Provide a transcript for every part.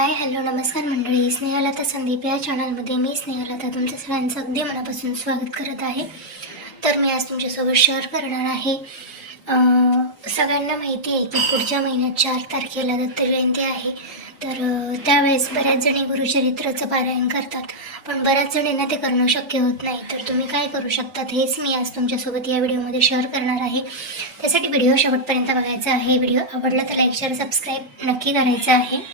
Hi hello नमस्कार मंडळी, स्नेहलता संदीप या चॅनलमध्ये मी स्नेहलता तुमचं सगळ्यांचं अगदी मनापासून स्वागत करत आहे. तर मी आज तुमच्यासोबत शेअर करणार आहे. सगळ्यांना माहिती आहे की पुढच्या महिन्यात 4 तारखेला दत्त जयंती आहे. तर त्यावेळेस बऱ्याच जणी गुरुचरित्राचं पारायण करतात, पण बऱ्याच जणींना ते करणं शक्य होत नाही. तर तुम्ही काय करू शकतात हेच मी आज तुमच्यासोबत या व्हिडिओमध्ये शेअर करणार आहे. त्यासाठी व्हिडिओ शेवटपर्यंत बघायचा आहे. व्हिडिओ आवडला तर लाईक शेअर सबस्क्राईब नक्की करायचं आहे.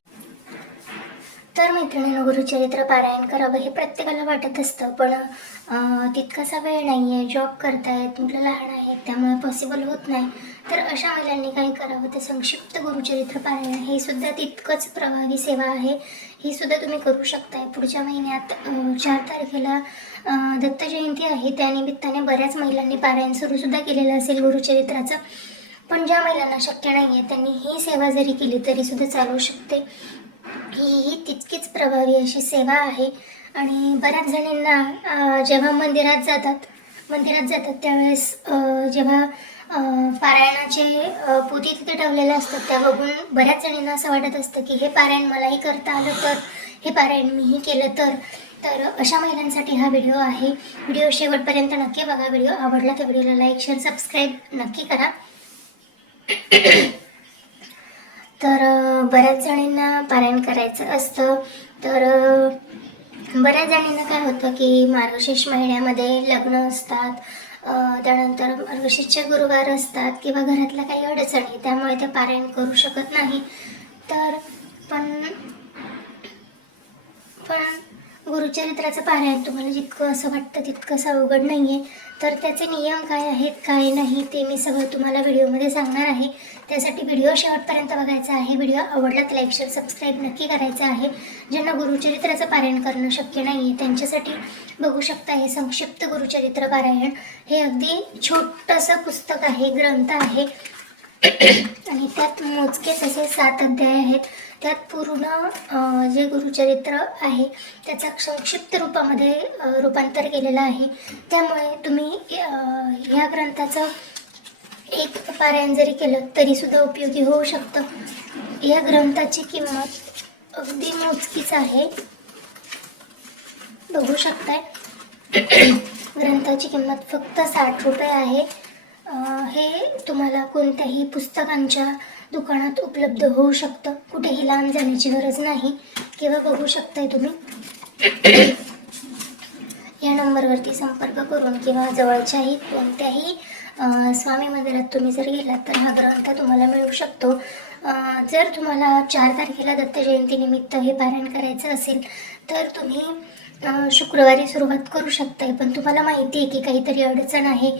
तर मैत्रिणींनो, गुरुचरित्र पारायण करावं हे प्रत्येकाला वाटत असतं, पण तितकासा वेळ नाही आहे. जॉब करतायत, मुलं लहान आहेत, त्यामुळे पॉसिबल होत नाही. तर अशा महिलांनी काय करावं, ते संक्षिप्त गुरुचरित्र पारायण हे सुद्धा तितकंच प्रभावी सेवा आहे. ही सुद्धा तुम्ही करू शकताय. पुढच्या महिन्यात 4 तारखेला दत्त जयंती आहे. त्यानिमित्ताने बऱ्याच महिलांनी पारायण सुद्धा केलेलं असेल गुरुचरित्राचं. पण ज्या महिलांना शक्य नाही आहे त्यांनी ही सेवा जरी केली तरी सुद्धा चालू शकते. ही तितकीच प्रभावी अशी सेवा आहे. आणि बऱ्याच जणींना जेव्हा मंदिरात जातात त्यावेळेस जेव्हा पारायणाचे पोथी तिथे ठेवलेले असतात त्या बघून बऱ्याच जणींना असं वाटत असतं की हे पारायण मलाही करता आलं तर, हे पारायण मीही केलं तर अशा महिलांसाठी हा व्हिडिओ आहे. व्हिडिओ शेवटपर्यंत नक्की बघा. व्हिडिओ आवडला तर व्हिडिओला लाईक शेअर सबस्क्राईब नक्की करा. तर बऱ्याच जणींना पारायण करायचं असतं. तर बऱ्याच जणींना काय होतं की मार्गशीर्ष महिन्यामध्ये लग्न असतात, त्यानंतर मार्गशीर्षचे गुरुवार असतात किंवा घरातल्या काही अडचणी, त्यामुळे ते पारायण करू शकत नाही. तर पण गुरुचरित्राचं पारायण तुम्हाला जितकं असं वाटतं तितकंसं अवघड नाही आहे. तर त्याचे नियम काय आहेत काय नाही ते मी सगळं तुम्हाला व्हिडिओमध्ये सांगणार आहे. त्यासाठी व्हिडिओ शेवटपर्यंत बघायचा आहे. व्हिडिओ आवडला तर लाईक शेअर सबस्क्राईब नक्की करायचं आहे. ज्यांना गुरुचरित्राचं पारायण करणं शक्य नाही आहे त्यांच्यासाठी बघू शकता हे संक्षिप्त गुरुचरित्र पारायण. हे अगदी छोटंसं पुस्तक आहे, ग्रंथ आहे आणि त्यात मोजकेच असे 7 अध्याय आहेत. त्यात पूर्ण जे गुरुचरित्र आहे त्याचा संक्षिप्त रूपामध्ये रूपांतर केलेलं आहे. त्यामुळे तुम्ही ह्या ग्रंथाचं एक पारायण जरी केलं तरी सुद्धा उपयोगी होऊ शकतं. या ग्रंथाची किंमत अगदी मोजकीच आहे, बघू शकताय. ग्रंथाची किंमत फक्त 60 रुपये आहे. हे तुम्हाला कोणत्याही पुस्तकांच्या दुकानात उपलब्ध होऊ शकतं. कुठेही लांब जाण्याची गरज नाही. किंवा बघू शकताय तुम्ही या नंबरवरती संपर्क करून किंवा जवळच्याही कोणत्याही स्वामी मंदिरात तुम्ही जर गेलात तर हा ग्रंथ तुम्हाला मिळू शकतो. जर तुम्हाला 4 तारखेला दत्त जयंतीनिमित्त हे पारायण करायचं असेल तर तुम्ही शुक्रवारी सुरुवात करू शकताय. पण तुम्हाला माहिती आहे की काहीतरी अडचण आहे,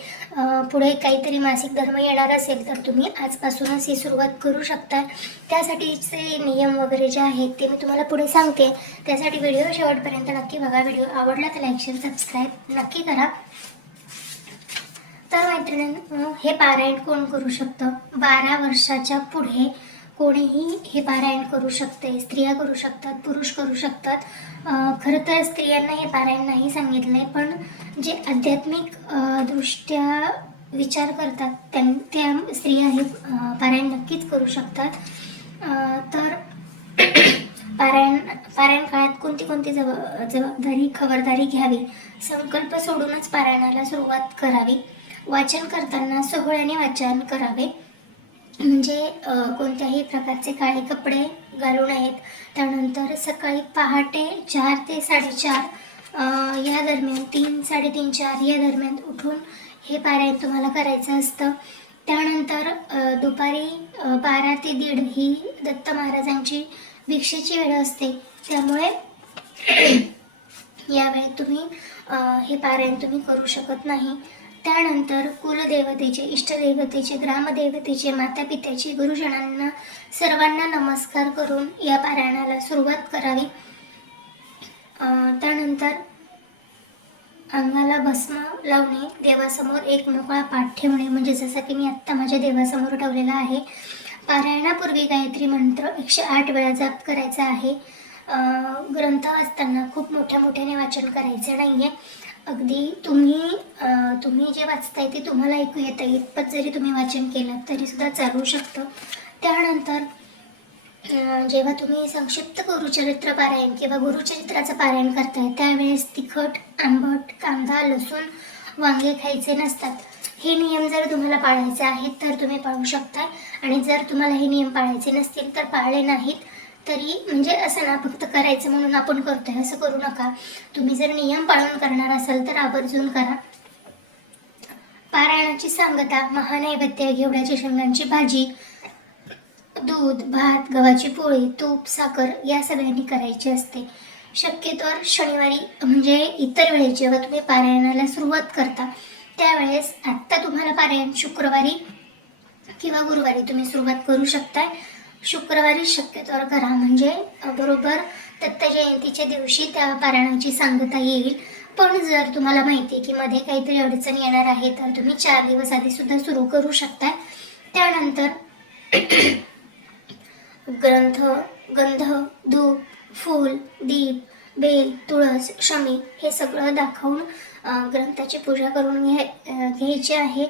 पुढे काहीतरी मासिक धर्म येणार असेल तर तुम्ही आजपासूनच ही सुरुवात करू शकता. त्यासाठीचे नियम वगैरे जे आहेत ते मी तुम्हाला पुढे सांगते. त्यासाठी व्हिडिओ शेवटपर्यंत नक्की बघा. व्हिडिओ आवडला तर लाईक शेअर सबस्क्राईब नक्की करा. तर मैत्रिणींनो, हे पारायण कोण करू शकतं? 12 वर्षाच्या पुढे कोणीही हे पारायण करू शकते. स्त्रिया करू शकतात, पुरुष करू शकतात. खरं तर स्त्रियांना हे पारायण नाही सांगितलंय, पण जे आध्यात्मिक दृष्ट्या विचार करतात त्या स्त्रिया हे पारायण नक्कीच करू शकतात. तर पारायण काळात कोणती जबाबदारी खबरदारी घ्यावी, संकल्प सोडूनच पारायणाला सुरुवात करावी. वाचन करताना सोहळ्याने वाचन करावे, म्हणजे कोणत्याही प्रकारचे काळे कपडे घालू नयेत. त्यानंतर सकाळी पहाटे 4 ते 4:30 या दरम्यान, 3, 3:30, 4 या दरम्यान उठून हे पारायण तुम्हाला करायचं असतं. त्यानंतर दुपारी 12 ते 1:30 ही दत्त महाराजांची भिक्षेची वेळ असते. त्यामुळे यावेळेत तुम्ही हे पारायण तुम्ही करू शकत नाही. त्यानंतर कुलदेवतेचे, इष्टदेवतेचे, ग्रामदेवतेचे, मातापित्याचे, गुरुजनांना सर्वांना नमस्कार करून या पारायणाला सुरुवात करावी. त्यानंतर अंगाला भस्म लावणे, देवासमोर एक मोकळा पाठ ठेवणे, म्हणजे जसं की मी आत्ता माझ्या देवासमोर ठेवलेला आहे. पारायणापूर्वी गायत्री मंत्र 108 वेळा जाप करायचा आहे. ग्रंथ वाचताना खूप मोठ्याने वाचन करायचं नाही आहे. अगदी तुम्ही जे वाचताय ते तुम्हाला ऐकू येतं इतपत जरी तुम्ही वाचन केलं तरी सुद्धा चालू शकतं. त्यानंतर जेव्हा तुम्ही संक्षिप्त गुरुचरित्र पारायण किंवा गुरुचरित्राचं पारायण करताय त्यावेळेस तिखट, आंबट, कांदा, लसूण, वांगे खायचे नसतात. हे नियम जर तुम्हाला पाळायचे आहेत तर तुम्ही पाळू शकता, आणि जर तुम्हाला हे नियम पाळायचे नसतील तर पाळले नाहीत तरी, म्हणजे असं ना फक्त करायचं म्हणून आपण करतोय असं करू नका. तुम्ही जर नियम पाळून करणार असाल तर आवर्जून करा. पारायणाची सांगता: महानैवेद्य, घेवड्याच्या शेंगांची भाजी, दूध, भात, गव्हाची पोळी, तूप, साखर या सगळ्यांनी करायची असते. शक्यतोवर शनिवारी, म्हणजे इतर वेळेस जेव्हा तुम्ही पारायणाला सुरुवात करता त्यावेळेस, आत्ता तुम्हाला पारायण शुक्रवारी किंवा गुरुवारी तुम्ही सुरुवात करू शकताय. शुक्रवारी शक्यतोवर करा, म्हणजे बरोबर दत्त जयंतीच्या दिवशी त्या पारायणाची सांगता येईल. पण जर तुम्हाला माहिती आहे की मध्ये काहीतरी अडचण येणार आहे तर तुम्ही 4 दिवस आधी सुद्धा सुरू करू शकताय. त्यानंतर ग्रंथ, गंध, धूप, फूल, दीप, बेल, तुळस, शमी हे सगळं दाखवून ग्रंथाची पूजा करून घ्यायची आहे.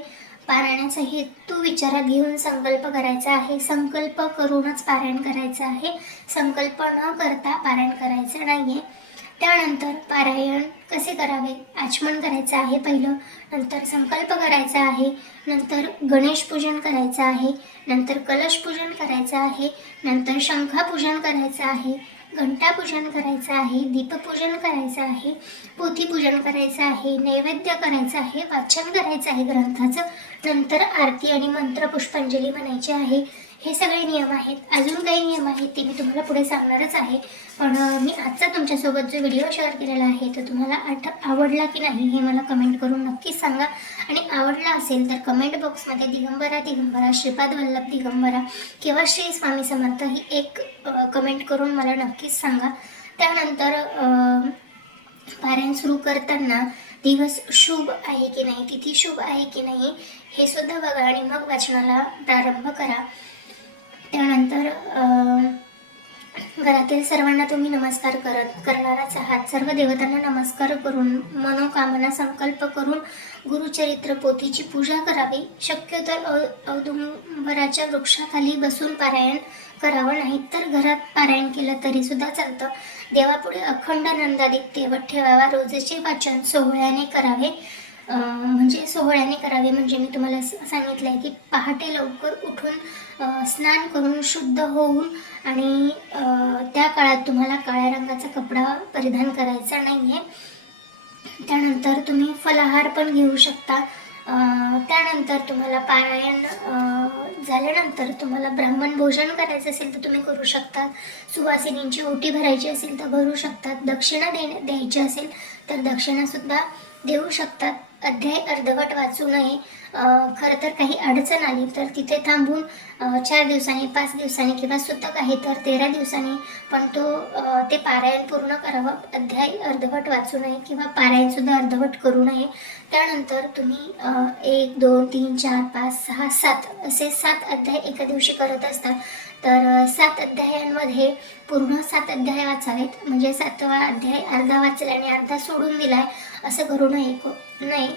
पारायणाचा हेतू विचारात घेऊन संकल्प करायचा आहे. संकल्प करूनच पारायण करायचं आहे, संकल्प न करता पारायण करायचं नाहीये. त्यानंतर पारायण कसे करावे? आचमन करायचं आहे पहिलं, नंतर संकल्प करायचा आहे, नंतर गणेश पूजन करायचं आहे, नंतर कलश पूजन करायचं आहे, नंतर शंखापूजन करायचं आहे, घंटापूजन करायचं आहे, दीपपूजन करायचं आहे, पोथीपूजन करायचं आहे, नैवेद्य करायचं आहे, वाचन करायचं आहे ग्रंथाचं, नंतर आरती आणि मंत्र पुष्पांजली म्हणायची आहे. हे सगळे नियम आहेत. अजून काही नियम आहेत ते मी तुम्हाला पुढे सांगणारच आहे. पण मी आजचा तुमच्यासोबत जो व्हिडिओ शेअर केलेला आहे तो तुम्हाला आवडला की नाही हे मला कमेंट करून नक्कीच सांगा. आणि आवडला असेल तर कमेंट बॉक्समध्ये दिगंबरा दिगंबरा, श्रीपाद वल्लभ दिगंबरा किंवा श्री स्वामी समर्थ ही एक कमेंट करून मला नक्कीच सांगा. त्यानंतर पारायण सुरू करताना दिवस शुभ आहे की नाही, तिथी शुभ आहे की नाही हे सुद्धा बघा आणि मग वाचनाला प्रारंभ करा. त्यानंतर घरातील सर्वांना तुम्ही नमस्कार करणारच आहात. सर्व देवतांना नमस्कार करून मनोकामना संकल्प करून गुरुचरित्र पोथीची पूजा करावी. शक्यतो औदुंबराच्या वृक्षाखाली बसून पारायण करावं, नाही तर घरात पारायण केलं तरी सुद्धा चालतं. देवापुढे अखंड नंदादीप तेवत ठेवावा. रोजचे वाचन सोहळ्याने करावे, म्हणजे सोहळ्याने करावे म्हणजे मी तुम्हाला सांगितलं आहे की पहाटे लवकर उठून स्नान करून शुद्ध होऊन, आणि त्या काळात तुम्हाला काळ्या रंगाचा कपडा परिधान करायचा नाही आहे. त्यानंतर तुम्ही फलाहार पण घेऊ शकता. त्यानंतर तुम्हाला पारायण झाल्यानंतर तुम्हाला ब्राह्मण भोजन करायचं असेल तर तुम्ही करू शकता. सुवासिनींची ओटी भरायची असेल तर भरू शकतात. दक्षिणा द्यायची असेल तर दक्षिणासुद्धा देऊ शकतात. अध्याय अर्धवट वाचू नये. खरं तर काही अडचण आली तर तिथे थांबून 4 दिवसांनी, 5 दिवसांनी किंवा सुतक आहे तर 13 दिवसांनी पण ते पारायण पूर्ण करावं. अध्याय अर्धवट वाचू नये किंवा पारायणसुद्धा अर्धवट करू नये. त्यानंतर तुम्ही 1, 2, 3, 4, 5, 6, 7 असे 7 अध्याय एका दिवशी करत असतात. तर 7 अध्यायांमध्ये पूर्ण 7 अध्याय वाचावेत. म्हणजे 7वा अध्याय अर्धा वाचला आणि अर्धा सोडून दिलाय असं करू नये.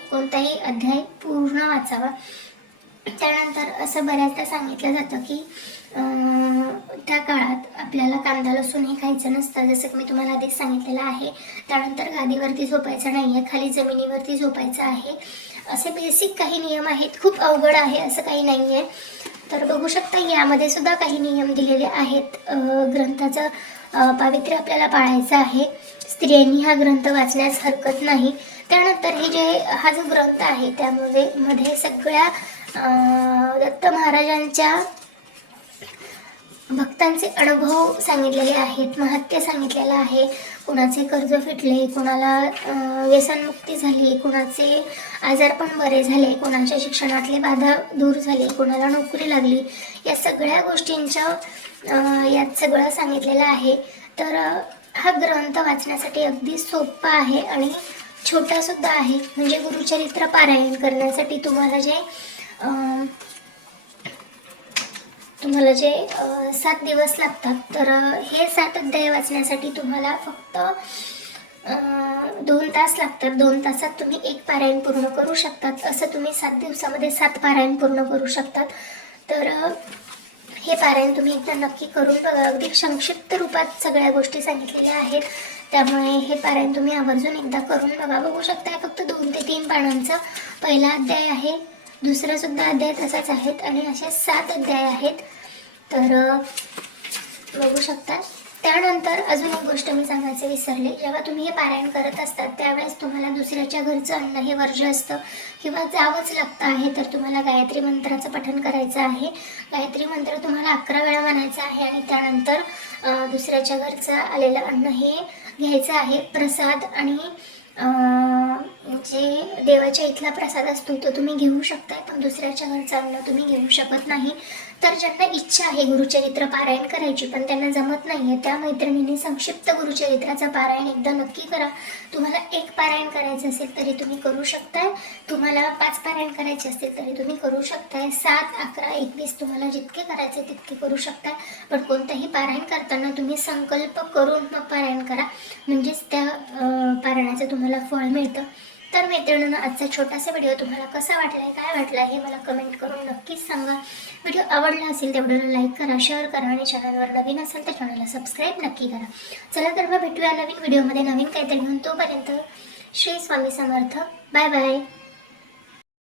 कोणताही अध्याय पूर्ण वाचावा. त्यानंतर असं बऱ्याचदा सांगितलं जातं की त्या काळात आपल्याला कांदा लसूण हे खायचं नसतं, जसं की मी तुम्हाला आधीच सांगितलेलं आहे. त्यानंतर गादीवरती झोपायचं नाही आहे, खाली जमिनीवरती झोपायचं आहे. असे बेसिक काही नियम आहेत. खूप अवघड आहे असं काही नाही आहे. तर बघू शकता यामध्ये सुद्धा काही नियम दिलेले आहेत. ग्रंथाचं पावित्र्य आपल्याला पाळायचं आहे. स्त्रियांनी हा ग्रंथ वाचण्यास हरकत नाही. त्यानंतर हा जो ग्रंथ आहे मध्ये सगळ्या दत्त महाराजांच्या भक्तांचे अनुभव सांगितलेले आहेत, महत्त्व सांगितलेलं आहे. कुणाचे कर्ज फिटले, कुणाला व्यसनमुक्ती झाली, कुणाचे आजारपण बरे झाले, कुणाच्या शिक्षणातले बाधा दूर झाले, कुणाला नोकरी लागली, या सगळ्या गोष्टींच्या यात सगळं सांगितलेलं आहे. तर हा ग्रंथ वाचण्यासाठी अगदी सोपा आहे आणि छोटासुद्धा आहे. म्हणजे गुरुचरित्र पारायण करण्यासाठी तुम्हाला जे 7 दिवस लागतात, तर हे 7 अध्याय वाचण्यासाठी तुम्हाला फक्त 2 तास लागतात. 2 तासात तुम्ही 1 पारायण पूर्ण करू शकतात. असं तुम्ही 7 दिवसामध्ये 7 पारायण पूर्ण करू शकतात. तर हे पारायण तुम्ही एकदा नक्की करून बघा. अगदी संक्षिप्त रूपात सगळ्या गोष्टी सांगितलेल्या आहेत, त्यामुळे हे पारायण तुम्ही आवर्जून एकदा करून बघा. बघू शकता फक्त 2 ते 3 पानांचं पहिला अध्याय आहे, दुसरा सुद्धा अध्याय तसाच आहेत आणि असे 7 अध्याय आहेत. तर बघू शकता. त्यानंतर अजून एक गोष्ट मी सांगायचे विसरले, जेव्हा तुम्ही हे पारायण करत असतात त्यावेळेस तुम्हाला दुसऱ्याच्या घरचं अन्न हे वर्ज्य असतं किंवा जावंच लागतं आहे. तर तुम्हाला गायत्री मंत्राचं पठण करायचं आहे. गायत्री मंत्र तुम्हाला 11 वेळा म्हणायचा आहे आणि त्यानंतर दुसऱ्याच्या घरचं आलेलं अन्न हे घ्यायचं आहे. प्रसाद आणि जे देवाच्या इथला प्रसाद असतो तो तुम्ही घेऊ शकताय, पण दुसऱ्याच्या घरचं अन्न तुम्ही घेऊ शकत नाही. तर ज्यांना इच्छा आहे गुरुचरित्र पारायण करायची पण त्यांना जमत नाही आहे, त्या मैत्रिणींनी संक्षिप्त गुरुचरित्राचं पारायण एकदा नक्की करा. तुम्हाला 1 पारायण करायचं असेल तरी तुम्ही करू शकताय, तुम्हाला 5 पारायण करायचे असतील तरी तुम्ही करू शकताय, 7, 11, 21 तुम्हाला जितके करायचे तितके करू शकताय. पण कोणतंही पारायण करताना तुम्ही संकल्प करून मग पारायण करा, म्हणजेच त्या पारायणाचं तुम्हाला फळ मिळतं. तर मैत्रिणींनो, आजचा छोटासा व्हिडिओ तुम्हाला कसा वाटला, काय वाटला हे मला कमेंट करून नक्कीच सांगा. व्हिडिओ आवडला असेल तेवढं लाईक करा, शेअर करा आणि चॅनलवर नवीन असेल तर चॅनलला सबस्क्राईब नक्की करा. चला तर मग भेटूया नवीन व्हिडिओमध्ये नवीन काहीतरी घेऊन. तोपर्यंत श्री स्वामी समर्थ. Bye bye.